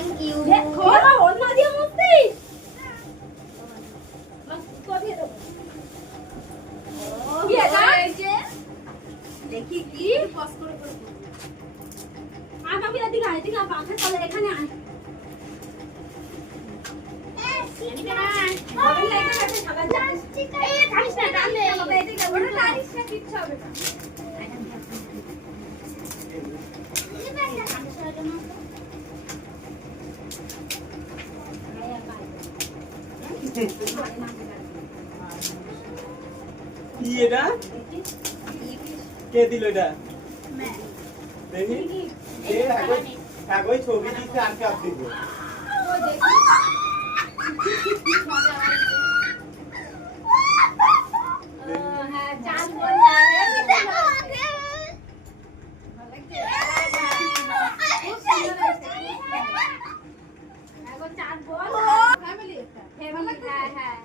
Thank you. খোলা অন্য দিয়ে মুছতি কি এটা দেখি কি পজ করে করে আমি এদিকে আয় এদিকে পাখা চলে এখানে আয় এদিকে আয় হবে না এটা কাছে খাবার যাচ্ছে এই খাইস না ডালে বাবা এদিকে ওটা তারিস না কিচ্ছু হবে না কি এটা কে দিল এটা দেখি এ কাগজ ছবি দিতে আর কাপ দিব হ্যাঁ চাল বল ফ্যামিলি হ্যাঁ হ্যাঁ